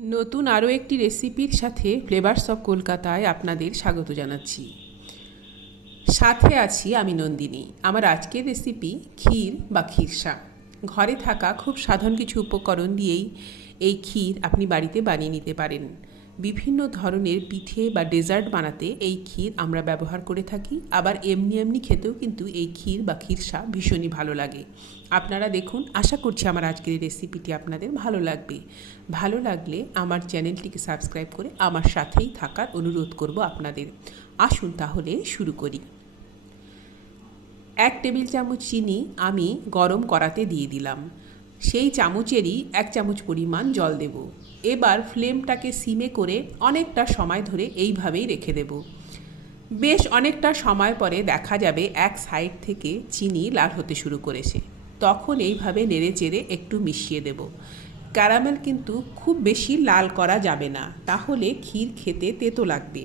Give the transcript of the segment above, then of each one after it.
নতুন আরও একটি রেসিপির সাথে ফ্লেভার্স অফ কলকাতায় আপনাদের স্বাগত জানাচ্ছি। সাথে আছি আমি নন্দিনী। আমার আজকের রেসিপি ক্ষীর বা ক্ষীরসা ঘরে থাকা খুব সাধারণ কিছু উপকরণ দিয়েই এই ক্ষীর আপনি বাড়িতে বানিয়ে নিতে পারেন। বিভিন্ন ধরনের পিঠে বা ডেজার্ট বানাতে এই ক্ষীর আমরা ব্যবহার করে থাকি। আবার এমনি এমনি খেতেও কিন্তু এই ক্ষীর বা ক্ষীরসা ভীষণই ভালো লাগে। আপনারা দেখুন, আশা করছি আমার আজকের রেসিপিটি আপনাদের ভালো লাগবে। ভালো লাগলে আমার চ্যানেলটিকে সাবস্ক্রাইব করে আমার সাথেই থাকার অনুরোধ করব আপনাদের। আসুন তাহলে শুরু করি। এক টেবিল চামচ চিনি আমি গরম করাতে দিয়ে দিলাম। সেই চামচেরই এক চামচ পরিমাণ জল দেব। এবার ফ্লেমটাকে সিমে করে অনেকটা সময় ধরে এইভাবেই রেখে দেব। বেশ অনেকটা সময় পরে দেখা যাবে এক সাইড থেকে চিনি লাল হতে শুরু করেছে। তখন এইভাবে নেড়ে চেড়ে একটু মিশিয়ে দেব। ক্যারামেল কিন্তু খুব বেশি লাল করা যাবে না, তাহলে ক্ষীর খেতে তেতো লাগবে।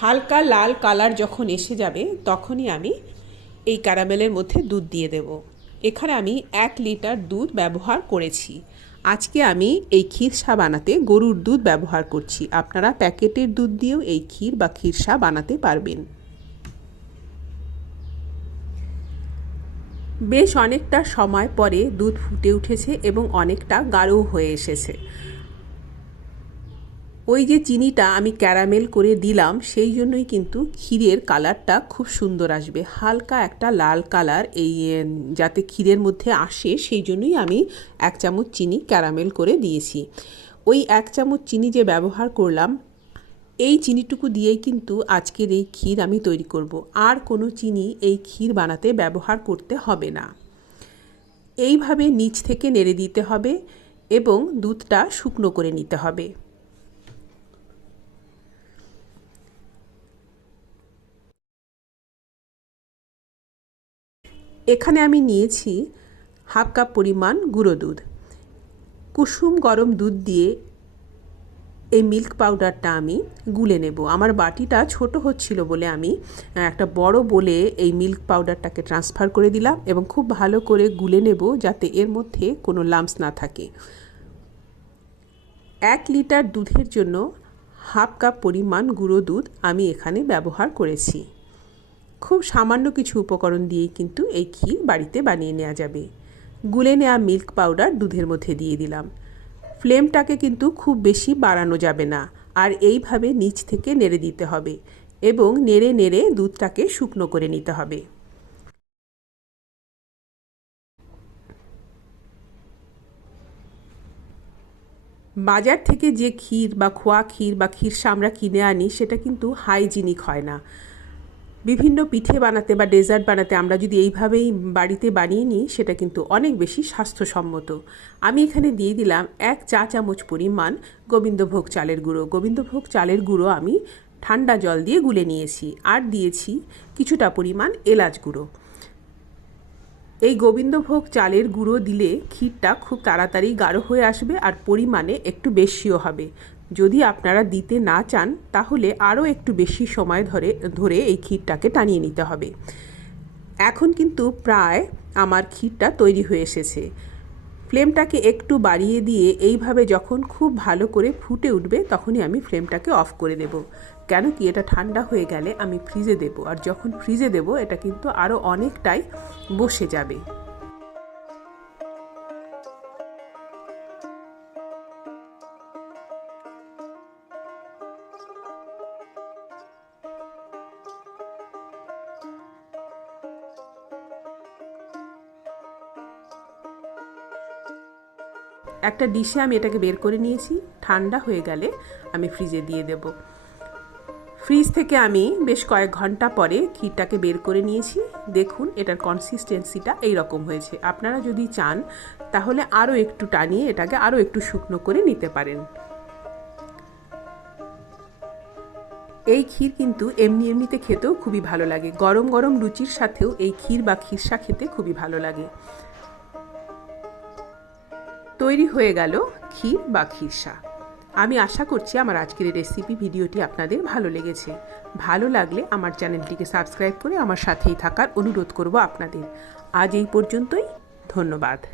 হালকা লাল কালার যখন এসে যাবে, তখনই আমি এই ক্যারামেলের মধ্যে দুধ দিয়ে দেব। এখানে আমি এক লিটার দুধ ব্যবহার করেছি। আজকে আমি এই ক্ষীরসা বানাতে গরুর দুধ ব্যবহার করছি। আপনারা প্যাকেটের দুধ দিয়েও এই ক্ষীর বা ক্ষীরসা বানাতে পারবেন। বেশ অনেকটা সময় পরে দুধ ফুটে উঠেছে এবং অনেকটা গাঢ় হয়ে এসেছে। ওই যে চিনিটা আমি ক্যারামেল করে দিলাম, সেই জন্যই কিন্তু ক্ষীরের কালারটা খুব সুন্দর আসবে। হালকা একটা লাল কালার এই যাতে ক্ষীরের মধ্যে আসে, সেই জন্যই আমি এক চামচ চিনি ক্যারামেল করে দিয়েছি। ওই এক চামচ চিনি যে ব্যবহার করলাম, এই চিনিটুকু দিয়েই কিন্তু আজকের এই ক্ষীর আমি তৈরি করব। আর কোনো চিনি এই ক্ষীর বানাতে ব্যবহার করতে হবে না। এইভাবে নিচ থেকে নেড়ে দিতে হবে এবং দুধটা শুকনো করে নিতে হবে। এখানে আমি নিয়েছি হাফ কাপ পরিমাণ গুঁড়ো দুধ। কুসুম গরম দুধ দিয়ে এই মিল্ক পাউডারটা আমি গুলে নেব। আমার বাটিটা ছোট হচ্ছিল বলে আমি একটা বড় বলে এই মিল্ক পাউডারটাকে ট্রান্সফার করে দিলাম এবং খুব ভালো করে গুলে নেব যাতে এর মধ্যে কোনো লাম্পস না থাকে। এক লিটার দুধের জন্য হাফ কাপ পরিমাণ গুঁড়ো দুধ আমি এখানে ব্যবহার করেছি। খুব সামান্য কিছু উপকরণ দিয়েই কিন্তু এই ক্ষীর বাড়িতে বানিয়ে নেওয়া যাবে। গুলে নেওয়া মিল্ক পাউডার দুধের মধ্যে দিয়ে দিলাম। ফ্লেমটাকে কিন্তু খুব বেশি বাড়ানো যাবে না, আর এইভাবে নিচ থেকে নেড়ে দিতে হবে এবং নেড়ে নেড়ে দুধটাকে শুকনো করে নিতে হবে। বাজার থেকে যে ক্ষীর বা খোয়া ক্ষীর বা ক্ষীরসা আমরা কিনে আনি সেটা কিন্তু হাইজিনিক হয় না। বিভিন্ন পিঠে বানাতে বা ডেজার্ট বানাতে আমরা যদি এইভাবেই বাড়িতে বানিয়ে নিই, সেটা কিন্তু অনেক বেশি স্বাস্থ্যসম্মত। আমি এখানে দিয়ে দিলাম এক চা চামচ পরিমাণ গোবিন্দভোগ চালের গুঁড়ো। গোবিন্দভোগ চালের গুঁড়ো আমি ঠান্ডা জল দিয়ে গুলে নিয়েছি আর দিয়েছি কিছুটা পরিমাণ এলাচ গুঁড়ো। এই গোবিন্দভোগ চালের গুঁড়ো দিলে ক্ষীরটা খুব তাড়াতাড়ি গাঢ় হয়ে আসবে আর পরিমাণে একটু বেশিও হবে। যদি আপনারা দিতে না চান, তাহলে আরও একটু বেশি সময় ধরে ধরে এই ক্ষীরটাকে টানিয়ে নিতে হবে। এখন কিন্তু প্রায় আমার ক্ষীরটা তৈরি হয়ে এসেছে। ফ্লেমটাকে একটু বাড়িয়ে দিয়ে এইভাবে যখন খুব ভালো করে ফুটে উঠবে, তখনই আমি ফ্লেমটাকে অফ করে দেব। কেন কি এটা ঠান্ডা হয়ে গেলে আমি ফ্রিজে দেব, আর যখন ফ্রিজে দেব, এটা কিন্তু আরও অনেকটাই বসে যাবে। একটা ডিশে আমি এটাকে বের করে নিয়েছি, ঠান্ডা হয়ে গেলে আমি ফ্রিজে দিয়ে দেব। ফ্রিজ থেকে আমি বেশ কয়েক ঘণ্টা পরে ক্ষীরটাকে বের করে নিয়েছি। দেখুন, এটার কনসিস্টেন্সিটা এই রকম হয়েছে। আপনারা যদি চান, তাহলে আরও একটু টানিয়ে এটাকে আরও একটু শুকনো করে নিতে পারেন। এই ক্ষীর কিন্তু এমনি এমনিতে খেতেও খুবই ভালো লাগে। গরম গরম লুচির সাথেও এই ক্ষীর বা ক্ষীরসা খেতে খুবই ভালো লাগে। তৈরি হয়ে গেল ক্ষীর বা ক্ষীরসা আমি আশা করছি আমার আজকের রেসিপি ভিডিওটি আপনাদের ভালো লেগেছে। ভালো লাগলে আমার চ্যানেলটিকে সাবস্ক্রাইব করে আমার সাথেই থাকার অনুরোধ করব আপনাদের। আজ এই পর্যন্তই, ধন্যবাদ।